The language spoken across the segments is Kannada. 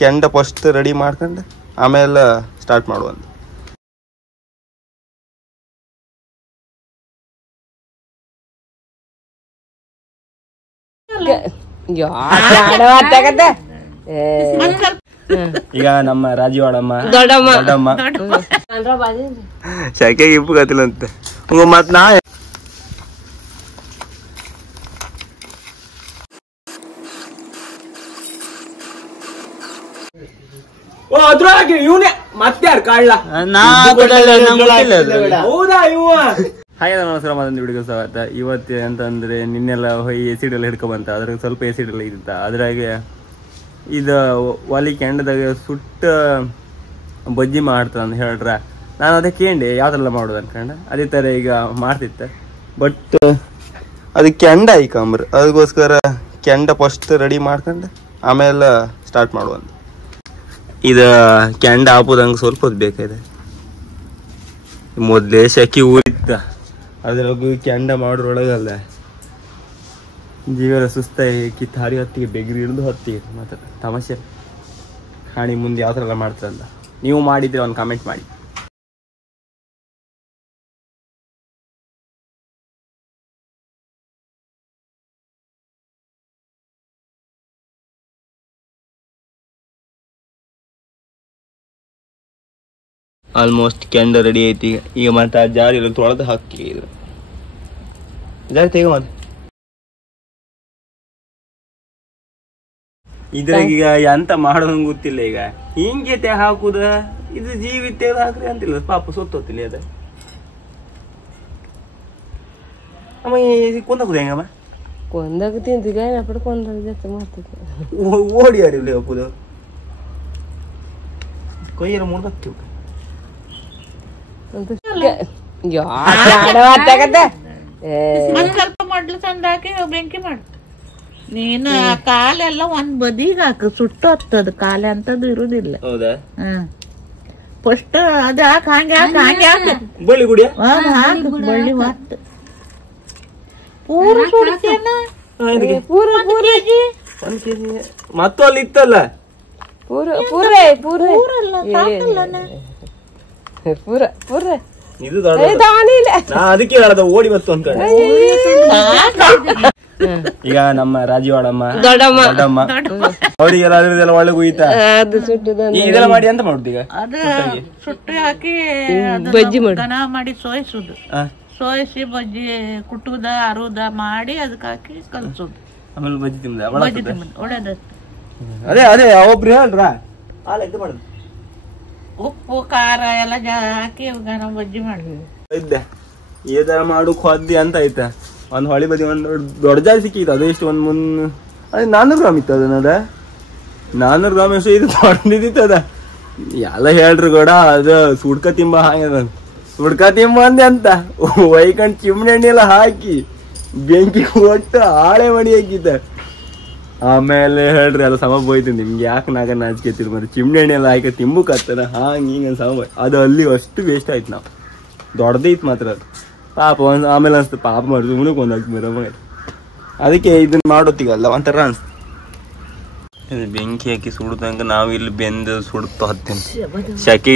ಕೆಂಡ ಫಸ್ಟ್ ರೆಡಿ ಮಾಡ್ಕೊಂಡು ಆಮೇಲೆ ಸ್ಟಾರ್ಟ್ ಮಾಡುವಂತ. ಈಗ ನಮ್ಮ ರಾಜೀವಾಡಮ್ಮ ದೊಡ್ಡಮ್ಮ ಶಾಖೆಗೆ ಇಪ್ಪು ಗತಿಲ್ಲ ಅಂತ ಮತ್ ನಾ ಅದ್ರೊಳಗೆ ಇವನೇ ಮತ್ತೆ ಯಾರು ಕಾಡ್ಲ ಹೌದಾ ಇವ. ಹಾಯ್ ನಮಸ್ಕಾರ, ಮತ್ತೊಂದು ವಿಡಿಯೋ ಸ್ವಾಗತ. ಇವತ್ತು ಅಂತಂದ್ರೆ ನಿನ್ನೆಲ್ಲ ಎಸಿಡ್ ಎಲ್ಲ ಹಿಡ್ಕೊಂಬಂತ, ಅದ್ರಾಗ ಸ್ವಲ್ಪ ಎಸಿಡ್ ಎಲ್ಲ ಇದ್ದ. ಅದ್ರಾಗೆ ಇದು ಒಲಿ ಕೆಂಡದಾಗ ಸುಟ್ಟ ಬಜ್ಜಿ ಮಾಡ್ತದ ಅಂತ ಹೇಳ್ರ. ನಾನು ಅದಕ್ಕೆ ಕೇಳಿ ಯಾವ್ದೆಲ್ಲ ಮಾಡೋದು ಅನ್ಕೊಂಡೆ. ಅದೇ ತರ ಈಗ ಮಾಡ್ತಿತ್ತ, ಬಟ್ ಅದಕ್ಕೆ ಕೆಂಡ ಐಕಂಬ್ರ. ಅದಕ್ಕೋಸ್ಕರ ಕೆಂಡ ಫಸ್ಟ್ ರೆಡಿ ಮಾಡ್ಕೊಂಡು ಆಮೇಲೆ ಸ್ಟಾರ್ಟ್ ಮಾಡುವಂತ. ಇದು ಕೆಂಡ ಹಾಕೋದಂಗೆ ಸ್ವಲ್ಪ ಹೊತ್ತು ಬೇಕಾಗಿದೆ. ಮೊದಲೇ ಶೆಕಿ ಊರಿದ್ದ, ಅದ್ರಾಗ ಕೆಂಡ ಮಾಡೋರೊಳಗಲ್ಲ ಜೀವನ ಸುಸ್ತಾಗಿ ಕಿತ್ತಾರಿ ಹೊತ್ತಿಗೆ ಬೆಗ್ರಿ ಹಿಡಿದು ಹೊತ್ತಿಗೆ ಮಾತ್ರ ತಮಾಷೆ. ಹಾಣಿ ಮುಂದೆ ಯಾವ ಥರ ಎಲ್ಲ ಮಾಡ್ತಾರಲ್ಲ, ನೀವು ಮಾಡಿದ್ರೆ ಒಂದು ಕಾಮೆಂಟ್ ಮಾಡಿ. ಆಲ್ಮೋಸ್ಟ್ ಕೆಂಡ ರೆಡಿ ಐತಿ. ಈಗ ಮತ್ತೆ ಆ ಜಾರಿ ಎಲ್ಲ ತೊಳೆದು ಹಾಕಿ ಇದ್ರ ಜಾರಿ ತೆಗ ಮತ್ತೆ. ಇದ್ರಾಗ ಈಗ ಎಂತ ಮಾಡೋದಂಗ ಗೊತ್ತಿಲ್ಲ. ಈಗ ಹಿಂಗೆ ತೆಗ ಹಾಕುದ, ಇದು ಜೀವಿ ತೆಗೆದು ಹಾಕ್ರಿ ಅಂತಿಲ್ಲ, ಪಾಪ ಸೊತ್ತೋತಿಲ್ಲ ಅದ. ಅಮ್ಮ ಕೊಂದಾಕುದ ಹೆಂಗಮ್ಮ? ಕೊಂದಾಗ ತಿಂತೀಗ ಕೊಂದಾಗ ಜೊತೆ ಮಾಡ್ತಿದ್ದೆ. ಓಡಿ ಯಾರಿಲ್ಲ ಅಪ್ಪುದು ಕೊಯ್ಯರ ಮುಡ್ದಕ್ಕಿವ್ ಸ್ವಲ್ಪ ಮೊದ್ಲು ಚಂದ ಹಾಕಿ ಬೆಂಕಿ ಮಾಡು. ನೀನು ಕಾಲೆಲ್ಲ ಒಂದ್ ಬದಿಗೆ ಹಾಕು, ಸುಟ್ಟು ಹತ್ತದ ಕಾಲೆ ಅಂತದ್ದು ಇರುದಿಲ್ಲ. ಹೌದಾ? ಫಸ್ಟ್ ಅದ ಹಾಕ, ಹಂಗೆ ಹಾಕ, ಹಂಗೆ ಹಾಕ, ಬಳ್ಳಿ ಗುಡಿಯ ಹಾಕು ಬಳ್ಳಿ ಮತ್ತೆ ಪೂರ ಸುಡ್ತೇನ. ಪೂರ ಪೂರ ಮತ್ತು ಅಲ್ಲಿ ಇತ್ತಲ್ಲ ಪೂರ ಪೂರ ಪೂರ ಪೂರ ಪೂರ ಇದು ಅದಕ್ಕೆ ಹೇಳದ ಓಡಿ ಬತ್ತು ಅನ್ಕೊಂಡೆ. ಈಗ ನಮ್ಮ ರಾಜೀವಾಡಮ್ಮ ದೊಡ್ಡಮ್ಮ ಅವರಿಗೆಲ್ಲ ಅದ್ರದೆಲ್ಲ ಒಳಗೆ ಉಯ್ತಾ ಇದೆಲ್ಲ ಮಾಡಿ ಅಂತ ಮಾಡುದು. ಈಗ ಅದ ಸುಟ್ಟು ಹಾಕಿ ಬಜ್ಜಿ ಮಾಡಿ ಸೋಯಿಸುದು, ಸೋಯಿಸಿ ಬಜ್ಜಿ ಕುಟ್ಟುದ ಅರುದ ಮಾಡಿ ಅದಕ್ಕೆ ಹಾಕಿ ಕಲ್ಸುದು. ಆಮೇಲೆ ಬಜ್ಜಿ ತಿಂದ ಒಳ್ಳೇದಷ್ಟು. ಅದೇ ಅದೇ ಒಬ್ರು ಹೇಳ್ರ ಇದು ಮಾಡುದು. ಉಪ್ಪು ಖಾರ ಎಲ್ಲ ಹಾಕಿ ನಾವು ಬಜ್ಜಿ ಮಾಡಿದ್ವಿ. ಇದ್ದೆ ಈ ತರ ಮಾಡು ಹೊದ್ದಿ ಅಂತ ಆಯ್ತಾ. ಒಂದ್ ಹೊಳಿ ಬದಿ ಒಂದ್ ದೊಡ್ಡ ಜಾಗ ಸಿಕ್ಕಿತ್ತು. ಅದು ಎಷ್ಟು ಒಂದ್ ಅದೇ 400 ಗ್ರಾಮ್ ಇತ್ತು. ಅದನ್ನದ 400 ಗ್ರಾಮ್ ಎಷ್ಟು ಇದು ದೊಡ್ಡದಿತ್ತು. ಅದ ಎಲ್ಲ ಹೇಳ್ರಿ ಕೂಡ ಅದು ಸುಡ್ಕ ತಿಂಬ ಹಾಗೆ ಸುಡ್ಕ ತಿಂಬ ಅಂದೆ ಅಂತ ಒಯ್ಕಂಡ್ ಚಿಮ್ಣಿ ಎಣ್ಣೆ ಎಲ್ಲ ಹಾಕಿ ಬೆಂಕಿ ಒಟ್ಟು ಹಾಳೆ ಮಡಿ ಹಾಕಿದ್ದ. ಆಮೇಲೆ ಹೇಳ್ರಿ ಎಲ್ಲ ಸಮ ಬೋಯ್ತು. ನಿಮ್ಗೆ ಯಾಕೆ ನಾಚಿಕೆತಿರ್ ಮತ್ತೆ ಚಿಮ್ಣಿ ಎಣ್ಣೆ ಎಲ್ಲ ಹಾಕಿ ತಿಂಬುಕತ್ತನ ಹಂಗೆ ಹಿಂಗೆ ಸಮ. ಅದು ಅಲ್ಲಿ ಅಷ್ಟು ವೇಸ್ಟ್ ಆಯ್ತು. ನಾವು ದೊಡ್ಡದೇ ಇತ್ತು ಮಾತ್ರ ಅದು ಪಾಪ. ಆಮೇಲೆ ಅನ್ಸ್ತು ಪಾಪ ಮಾಡಿದ್ರು ಮುನಕ್ ಒಂದಾಗ್ತು ಮರ ಮಗ. ಅದಕ್ಕೆ ಇದನ್ನ ಮಾಡೋತ್ತಿಗಲ್ಲ ಒಂಥರ ಅನ್ಸ್ತು. ಬೆಂಕಿ ಹಾಕಿ ಸುಡ್ದಂಗ ನಾವು ಇಲ್ಲಿ ಬೆಂದು ಸುಡ್ತು ಹತ್ತೇನೆ. ಶೆಕೆ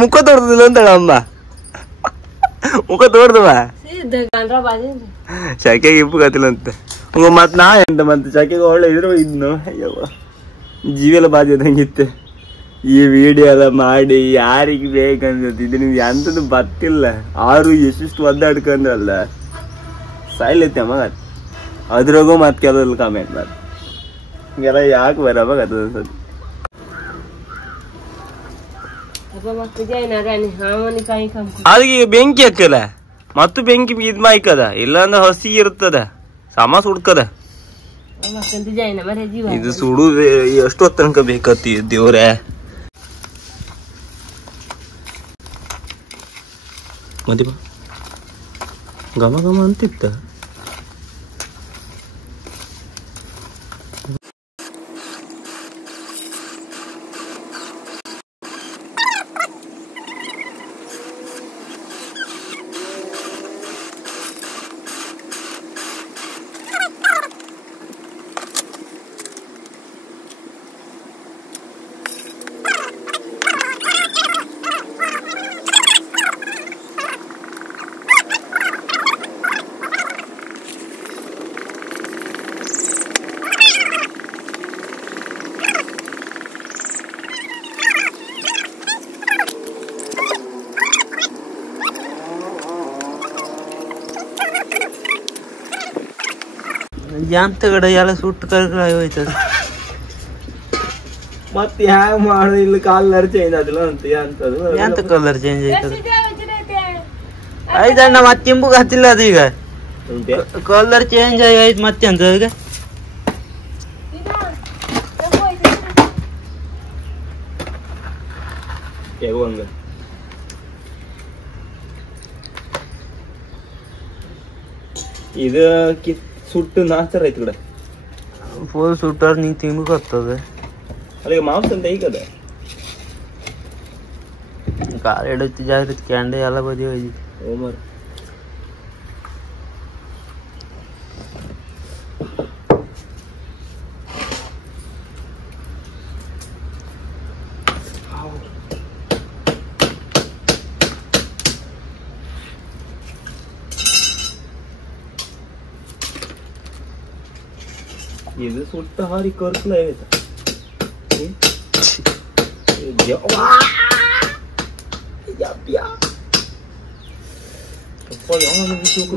ಮುಖ ತೋರ್ದಿಲ್ಲ ಅಂತಳ ಅಮ್ಮ, ಮುಖ ತೋರ್ದವ ಶೆಕೆಗೆ ಇಪ್ಪು ಗತಿಲ್ಲ ಅಂತ ಮತ್ ನಾ ಎಂತ ಮತ್ತೆ ಶೆಕೆಗೆ ಒಳ್ಳೆ ಇದ್ರ ಇದ್ನು. ಅಯ್ಯವ್ವ ಜೀವೆಲ್ಲ ಬಾಜದಂಗಿತ್ತೆ. ಈ ವಿಡಿಯೋ ಎಲ್ಲ ಮಾಡಿ ಯಾರಿಗೆ ಬೇಕನ್ಸತ್ ಇದು ನಿಮ್ಗೆ ಎಂತದ್ದು ಬತ್ತಿಲ್ಲ. ಆರು ಎಷ್ಟು ಒದ್ದಾಡ್ಕೊಂಡ್ರಲ್ಲ ಸಾಯ್ಲೈತೆ ಮಗ. ಅದ್ರಾಗೂ ಮತ್ ಕೆಲವೆಲ್ಲ ಕಾಮೆಂಟ್ ಮಾಡಿ ಹಿಂಗೆಲ್ಲ ಯಾಕೆ ಬರವಾಗ ಅನ್ಸದ್. ಅದಕ್ಕೆ ಬೆಂಕಿ ಹಾಕಲ್ಲ ಮತ್ತು ಬೆಂಕಿ ಇದ್ ಮಾಯ್ಕದ, ಇಲ್ಲಾಂದ್ರೆ ಹಸಿ ಇರ್ತದ ಸಮ ಸುಡ್ಕದ. ಇದು ಸುಡುದು ಎಷ್ಟು ಹೊತ್ತು ತನಕ ಬೇಕತ್ತಿ ದೇವ್ರೆ. ಮದಿಪ ಘಮ ಘಮ ಅಂತಿತ್ತ. ಎಂತ ಕಡೆ ಎಲ್ಲ ಸುಟ್ಟು ಕರ್ಕಿ ಹೋಯ್ತದ. ಮತ್ತೆ ಹ್ಯಾಂಗ ಮಾಡುದು ಇಲ್ಲಿ ಕಲರ್ ಚೇಂಜ್ ಆದಿಲ್ಲ ಅಂತ ಅಂತದು ಎಂತ ಕಲರ್ ಚೇಂಜ್ ಆಯ್ತದ. ಆಯ್ತಣ್ಣ ಮತ್ತೆ ತಿಂಬುಗ ಹತ್ತಿಲ್ಲ ಅದು ಈಗ ಕಲರ್ ಚೇಂಜ್ ಆಯ್ತು ಮತ್ತೆ ಅಂತ ಈಗ. ಇದು ಸುಟ್ಟು ನಾಚರ ಐತಿ ಕಡೆ ಫುಲ್ ಸುಟ್ಟಾರ ನೀ ತಿಂಬುಗ ಹತ್ತದ. ಅಲ್ಲಿಗೆ ಮಾಂಸ ಅಂತ ಈಗದ ಕಾಲ ಇಡುತ್ತೆ ಜಾಗ್ರತೆ ಕ್ಯಾಂಡೆ ಎಲ್ಲ ಬದಿ ಹೋಯ್ತು. ಓಮರ್ ಇದು ಸುಟ್ಟ ಹಾರಿ ಕರ್ಕಲ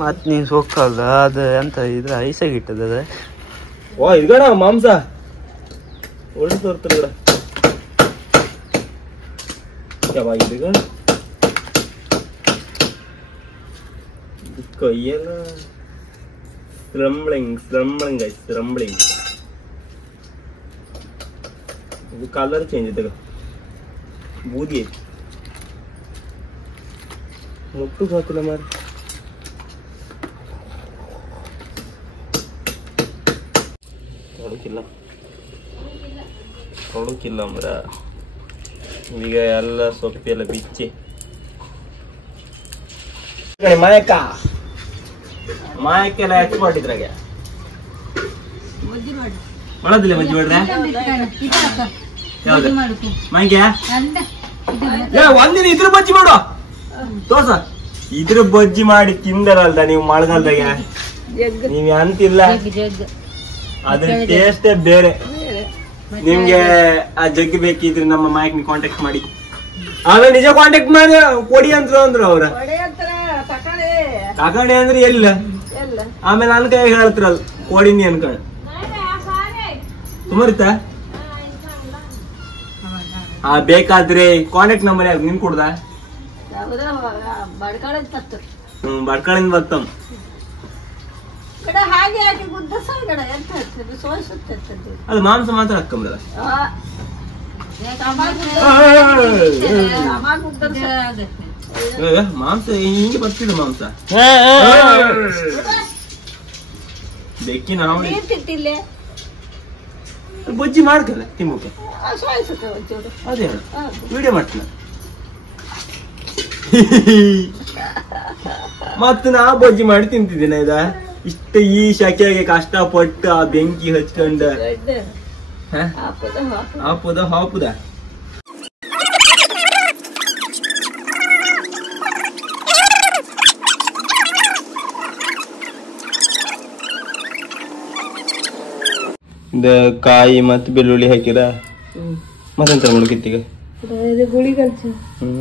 ಮತ್ ನೀನ್ ಸೊಕ್ಕಲ್ಲ ಅದ ಎಂತ ಇದ್ರ ಐಸಾಗಿಟ್ಟದ ಅದ. ಓ ಇದ್ಗಡ ಮಾಂಸ ಒಳ್ಳೆ ತೋರ್ತದ ಗಿಡ ಯಾವಾಗಿದ್ಗ ಕೈಯೆಲ್ಲ ಸ್ರಂಬ್ಲಿಂಗ್ ಐತಿ ಸ್ರಂಬ್ಲಿಂಗ್. ಇದು ಕಲರ್ ಚೇಂಜ್ ಐತಗ ಬೂದಿ ಐತಿ ಮುಟ್ಟು ಹಾಕಿಲ್ಲ ಮಾರ. ತೊಡಕಿಲ್ಲ ಅಂದ್ರ ಈಗ ಎಲ್ಲ ಸೊಪ್ಪೆಲ್ಲ ಬಿಚ್ಚಿ ಮಾಯಕ್ಕೆಲ್ಲ ಎಕ್ಸ್ಪರ್ಟ್ ಇದ್ರಾಗೆ ಮಾಡೋದಿಲ್ಲ ಮಜ್ಜಿ ಮಾಡ್ರೆ ಯಾವ್ದು ಮಾಂಕ್ಯ ಒಂದಿನ ಇದ್ರ ಬಜ್ಜಿ ಮಾಡು ದೋಸ ಇದ್ರ ಬಜ್ಜಿ ಮಾಡಿ ತಿಂದರಲ್ದ ನೀವು ಮಳೆಗಾಲದಾಗ ನೀವ್ ಅಂತಿಲ್ಲ ಅದ್ರ ಟೇಸ್ಟೇ ಬೇರೆ. ನಿಮ್ಗೆ ಆ ಜಗ್ಗಿ ಬೇಕಿದ್ರೆ ನಮ್ಮ ಮಾಯಕ್ ನೀವು ಕಾಂಟ್ಯಾಕ್ಟ್ ಮಾಡಿ. ಆಮೇಲೆ ನಿಜ ಕಾಂಟ್ಯಾಕ್ಟ್ ಮಾಡಿ ಕೊಡಿ ಅಂದ್ರು ಅವ್ರ ತಕಣೆ ಅಂದ್ರೆ ಎಲ್ಲ ಆಮೇಲೆ ನನ್ ಕೈ ಹೇಳ್ತಿರಲ್ಲ ಕೊಡಿನಿ ಅನ್ಕೊಂಡ್ ಸುಮಾರಿತ ಬೇಕಾದ್ರೆ ಕಾಂಟ್ಯಾಕ್ಟ್ ನಂಬರ್ ಯಾವ್ದು ನಿನ್ ಕೊಡ್ದ ಬಡ್ಕಳಿಂದ ಬರ್ತಮ್ ಅದು ಮಾಂಸ ಮಾತ್ರ ಹಾಕಂಬ್ರಲ್ಲ ಮಾಂಸ ಹಿಂಗೆ ಬರ್ತಿದೆ ಮಾಂಸ ಬೆಕ್ಕಿನ ಬಜ್ಜಿ ಮಾಡ್ಕಲ್ಲ ತಿಮ್ಮಕ್ಕೆ ಅದೇ ವಿಡಿಯೋ ಮಾಡ್ತೀನಿ ಮತ್ತ ನಾ ಬಜ್ಜಿ ಮಾಡಿ ತಿಂತಿದ್ದೇನೆ ಇದ ಇಷ್ಟ ಈ ಶಕೆಗೆ ಕಷ್ಟಪಟ್ಟು ಆ ಬೆಂಕಿ ಹಚ್ಕೊಂಡ ಹಾಪುದ ಕಾಯಿ ಮತ್ ಬೆಳ್ಳುಳ್ಳಿ ಹಾಕಿರ ಮತ್ತೆಂತ ಮುಳುಕಿತ್ತೀಗ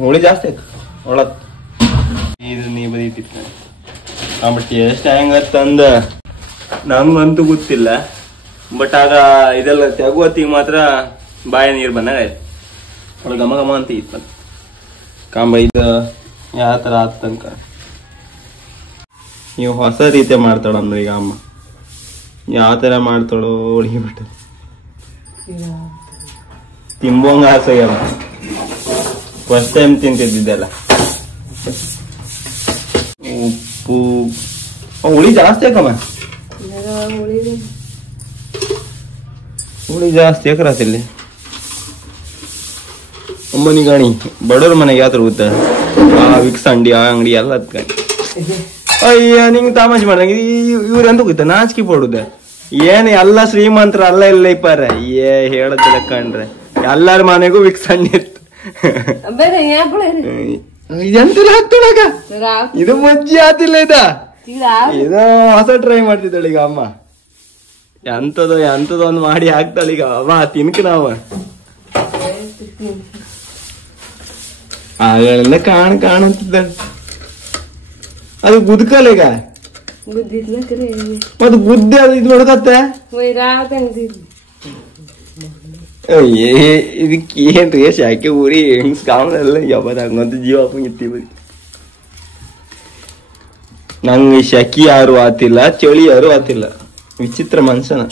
ಹುಳಿ ಜಾಸ್ತಿ ಆಯ್ತು ಒಳತ್ ಇದು ನೀ ಬದೀತಿತ್ತ ಬಟ್ ಎಷ್ಟು ಹೆಂಗತ್ತಂದ ನಂಗಂತೂ ಗೊತ್ತಿಲ್ಲ. ಬಟ್ ಆಗ ಇದೆಲ್ಲ ತೆಗುವತ್ತಿಗೆ ಮಾತ್ರ ಬಾಯ ನೀರು ಬಂದಾಗ ಆಯ್ತು ಒಳ ಘಮ ಘಮ ಅಂತ ಇತ್ತು ಕಾಂಬ ಇದು ಯಾವ ತರ ಆತ ತನಕ ನೀವು ಹೊಸ ರೀತಿ ಮಾಡ್ತಾಳಂದ್ರೆ ಈಗ ಅಮ್ಮ ಯಾವ ತರ ಮಾಡ್ತಾಳೋ ಹೋಳಿಗೆ ಬಿಟ್ಟು ತಿಂಬೋಂಗ ಆಸೆಯಲ್ಲ ಫಸ್ಟ್ ಟೈಮ್ ತಿಂತಿದ್ದೆಲ್ಲ. ಉಪ್ಪು ಹುಳಿ ಜಾಸ್ತಿ ಹಾಕಮ್ಮ ಹುಳಿ ಜಾಸ್ತಿ ಹಾಕರಾತಿಲ್ಲಿ ಅಮ್ಮನಿಗಾಣಿ ಬಡವ್ರ ಮನೆಗೆ ಯಾತ್ರ ಗೊತ್ತ ಆ ವಿಕ್ಸ್ ಅಂಗಡಿ ಆ ಅಂಗಡಿ ಎಲ್ಲ ಹತ್ಕೊಂಡು ಅಯ್ಯ ನಿಂಗೆ ತಮಾಷೆ ಮಾಡ್ದಂಗ ಇವ್ರೆಂತ ಗೊತ್ತ ನಾಚಿಕೆ ಪಡುದ ಏನ್ ಎಲ್ಲ ಶ್ರೀಮಂತರ ಅಲ್ಲ ಇಲ್ಲ ಇಪ್ಪಾರ ಹೇಳದಿಲ್ಲ ಕಂಡ್ರೆ ಎಲ್ಲಾರ ಮನೆಗೂ ವಿಕ್ಸ್ ಅಂಗಡಿ ಇತ್ತು. ಇದೆಂತಲ್ಲ ಹಾಕ್ತಾಳಾಗ ಇದು ಮಜ್ಜಿ ಆತಿಲ್ಲ ಇದು ಹೊಸ ಟ್ರೈ ಮಾಡ್ತಿದ್ದಾಳ ಈಗ ಅಮ್ಮ ಎಂತದೋ ಒಂದ್ ಮಾಡಿ ಹಾಕ್ತಾಳ ಈಗ ಅವ ತಿನ್ಕ ನಾವ ಆಗಳೆಲ್ಲ ಕಾಣಂತಿದ್ದಾಳ ಅದು ಗುದ್ಕಲ್ಲ ಈಗ ಮತ್ತೆ ಬುದ್ಧಿ ಅದು ಇದು ಹೊಡ್ಕತ್ತೆ ಇದಕ್ಕೆ ಏನ್ರಿ ಶಾಕೆ ಊರಿ ಹಿಂಗ್ ಕಾಮಲ್ಲ ಯಾವಾಗ ಹಂಗಂತ ಜೀವ ಇತ್ತಿ ಬರೀ ನಂಗೆ ಶಕಿ ಯಾರು ಆತಿಲ್ಲ ಚಳಿ ಯಾರು ಆತಿಲ್ಲ ವಿಚಿತ್ರ ಮನುಷ್ಯನ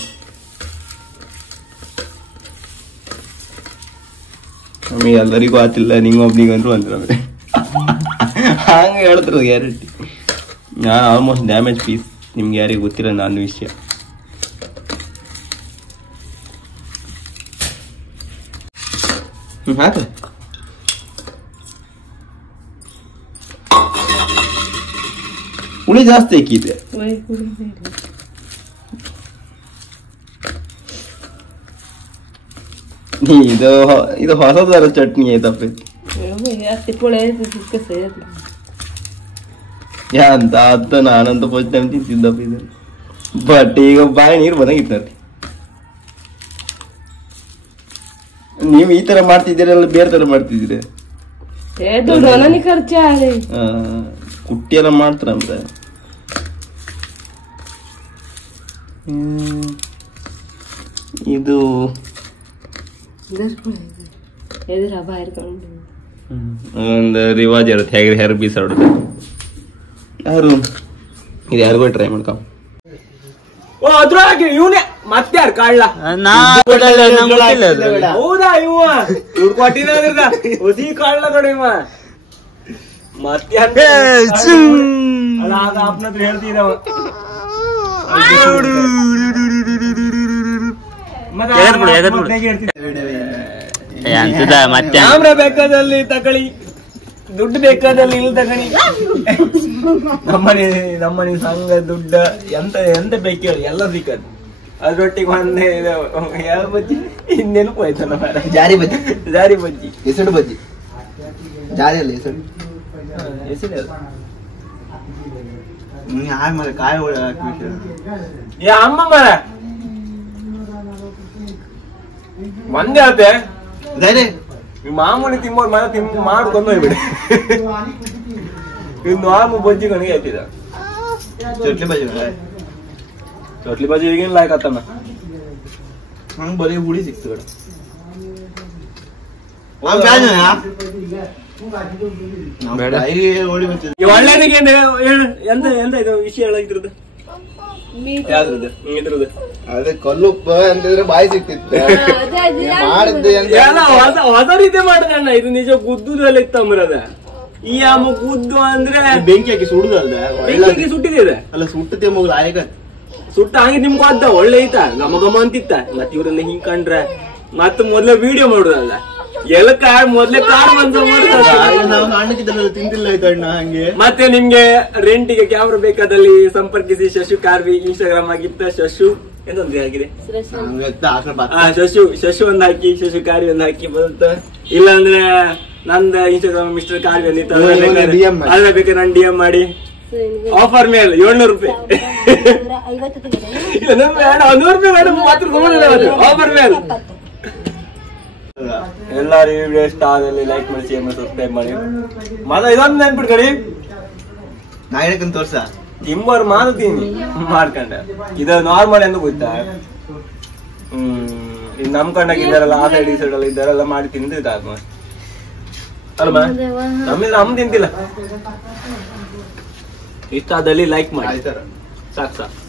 ನಮಗೆ ಎಲ್ಲರಿಗೂ ಆತಿಲ್ಲ ನಿಂಗೊಬ್ನಿಗಂದ್ರು ಅಂದ್ರೆ ಹಂಗ ಹೇಳಿದ್ರು ಗ್ಯಾರಂಟಿ ನಾನು ಆಲ್ಮೋಸ್ಟ್ ಡ್ಯಾಮೇಜ್ ಪೀಸ್ ನಿಮ್ಗೆ ಯಾರಿಗೂ ಗೊತ್ತಿಲ್ಲ ನಾನು ವಿಷಯ ಹಾಕ ಹುಳಿ ಜಾಸ್ತಿ ಹಾಕಿದೆ ಇದು ಹೊಸದಾರ ಚಟ್ನಿ ಐತಪ್ಪ ಅಂತ ಅತ್ತ ನಾನಂತ ಫಸ್ಟ್ ಟೈಮ್ ತಿಂತಿದ್ದಪ್ಪ ಇದು ಬಟ್ ಈಗ ಬಾಯಿ ನೀರು ಬಂದಂಗಿತ್ತು ನೀವು ಈ ತರ ಮಾಡ್ತಿದ್ದೀರಲ್ಲ ಬೇರೆ ತರ ಮಾಡ್ತಿದ್ದೀರಿ ಕುಟ್ಟಿ ಎಲ್ಲ ಮಾಡ್ತಾರ ಅಂದ್ರೆ ಇದು ಒಂದು ರಿವಾಜ್ ಇರುತ್ತೆ ಹೇಗೆ ಹೆರ್ ಬೀಸಾಡುದು ಯಾರು ಇದು ಯಾರಿಗೂ ಟ್ರೈ ಮಾಡ್ಕೊ ಓ ಅದ್ರೊಳಗೆ ಇವನೇ ಮತ್ತೆ ಯಾರು ಕಾಳ್ಳ ಹೌದಾ ಇವ ಇವ್ರು ಕೊಟ್ಟಿದ್ದ ಹೊಸಿ ಕಾಳ್ಳ ಕಡೆ ಇವ ಮತ್ತೆ ಅಪ್ಪನ ಹತ್ರ ಹೇಳ್ತಿದ್ದವ ಕ್ಯಾಮ್ರಾ ಬೇಕಾದಲ್ಲಿ ತಗೊಳ್ಳಿ ದುಡ್ಡು ಬೇಕಾದಲ್ಲಿ ಇಲ್ಲಿ ತಗೊಳ್ಳಿ ನಮ್ಮನೆ ಸಂಘ ದುಡ್ಡ ಎಂತ ಬೇಕು ಹೇಳಿ ಎಲ್ಲ ಸಿಕ್ಕದು ಅದ್ರೊಟ್ಟಿಗೆ ಒಂದೇ ಯಾವ ಬಜ್ಜಿ ಇನ್ನೇನಪ್ಪು ಆಯ್ತಲ್ಲ ಜಾರಿ ಬಜ್ಜಿ ಜಾರಿ ಬಜ್ಜಿ ಹೆಸರು ಬಜ್ಜಿ ಜಾರಿ ಅಲ್ಲ ಹೆಸರು ಹೆಸರು ಕಾಯಿ ಏ ಅಮ್ಮ ಮರ ಮಂದೆ ಆತೆ ಮಾಮೂಲಿ ತಿಂಬೋರ್ ಮರ ಮಾಡ್ಕೊಂಡು ಹೋಗ್ಬಿಡಿ ಇನ್ನು ಆಮು ಬಜ್ಜಿ ಕಣಿಗೆ ಆಯ್ತಿದ ಚೋಟ್ಲಿ ಬಜ್ಜಿ ಈಗೇನ್ ಲಾಯ್ಕ್ ಆತಮ್ಮ ಹಂಗ ಬರೀ ಹುಳಿ ಸಿಕ್ತು ಕಡೆ ಒಳ್ಳೆನಿಗೆ ಎಂತ ಎಂತ ಇದು ವಿಷಯ ಹೇಳಾಗಿದ್ರದ್ದು ಯಾವ್ದ್ರದ್ದು ಇದ್ರದ್ದು ಅದೇ ಕಲ್ಲುಪ್ಪ ಅಂತಿದ್ರೆ ಬಾಯಿ ಸಿಕ್ತಿತ್ತು ಹೊಸ ರೀತಿ ಮಾಡಿದಣ್ಣ ಇದು ನಿಜ ಗುದ್ದುದಲ್ಲ ಇತ್ತಂಬ್ರದ ಈ ಆಮ ಗುದ್ದು ಅಂದ್ರೆ ಬೆಂಕಿ ಹಾಕಿ ಸುಡುದಲ್ದ ಬೆಂಕಿ ಸುಟ್ಟಿದೆ ಅಲ್ಲ ಸುಟ್ಟತೆ ಮಗು ಆಯ್ಕ ಸುಟ್ಟ ಹಂಗೆ ನಿಮ್ಗೆ ಅದ್ದ ಒಳ್ಳೆ ಐತ ಗಮ ಗಮ ಅಂತಿತ್ತ ಮತ್ ಇವ್ರೆಲ್ಲ ಹಿಂಗ್ ಕಂಡ್ರೆ ಮತ್ ಮೊದ್ಲೇ ವಿಡಿಯೋ ಮಾಡುದಲ್ಲ ಎಲ್ಲ ಮೊದ್ಲೇ ಕಾರ್ ಬಂದ ಅಣ್ಣಕ್ಕಿದ್ದಲ್ಲ ತಿಂತಿಲ್ಲ ಆಯ್ತು ಅಣ್ಣ ಹಂಗೆ ಮತ್ತೆ ನಿಮ್ಗೆ ರೆಂಟಿಗೆ ಕ್ಯಾಮ್ರಾ ಬೇಕಾದಲ್ಲಿ ಸಂಪರ್ಕಿಸಿ ಶಶು ಕಾರ್ವಿ ಇನ್ಸ್ಟಾಗ್ರಾಮ್ ಆಗಿತ್ತ ಶಶು ಎಂತಂದ್ರೆ ಆಗಿದೆ ಶಶು ಒಂದ್ ಹಾಕಿ ಶಶು ಕಾರ್ವಿ ಒಂದ್ ಹಾಕಿ ಬರುತ್ತೆ ಇಲ್ಲ ಅಂದ್ರೆ ನಂದ ಇನ್ಸ್ಟಾಗ್ರಾಮ್ ಮಿಸ್ಟರ್ ಕಾರ್ವಿ ಅಂದಿತ್ತು ಅದ್ರ ಬೇಕಾದ್ರೆ ನಾನು DM ಮಾಡಿ ಆಫರ್ ಮೇಲೆ 700 ರೂಪಾಯಿ ಬೇಡ 100 ರೂಪಾಯಿ ಬೇಡ ಮಾತ್ರ ಆಫರ್ ಮೇಲೆ ಎಲ್ಲಾರು ಈ ವಿಡಿಯೋ ಇಷ್ಟ ಆದಲ್ಲಿ ಲೈಕ್ ಮಾಡಿ ಶೇರ್ ಮಾಡಿ ಸಬ್ಸ್ಕ್ರೈಬ್ ಮಾಡಿ ಮತ್ತೆ ಇದೊಂದು ನೆನ್ಪಿಟ್ಕೊಳ್ಳಿ ನಾ ಹೇಳಕಂತ ತೋರ್ಸ ತಿಂಬರ್ ಮಾಡ್ತೀನಿ ಮಾಡ್ಕೊಂಡೆ ಇದು ನಾರ್ಮಲ್ ಎಂದು ಗೊತ್ತಾ ಇದು ನಮ್ ಕಂಡಾಗ ಇದ್ದಾರಲ್ಲ ಆ ಸೈಡ್ ಈ ಸೈಡ್ ಎಲ್ಲ ಇದ್ದಾರೆಲ್ಲ ಮಾಡಿ ತಿಂದಿದ್ದ ಆಲ್ಮೋಸ್ಟ್ ಅಲ್ವಾ ನಮ್ಮಿಂದ ಅಮ್ಮ ತಿಂತಿಲ್ಲ ಇಷ್ಟ ಆದಲ್ಲಿ ಲೈಕ್ ಮಾಡಿ ಸಾಕು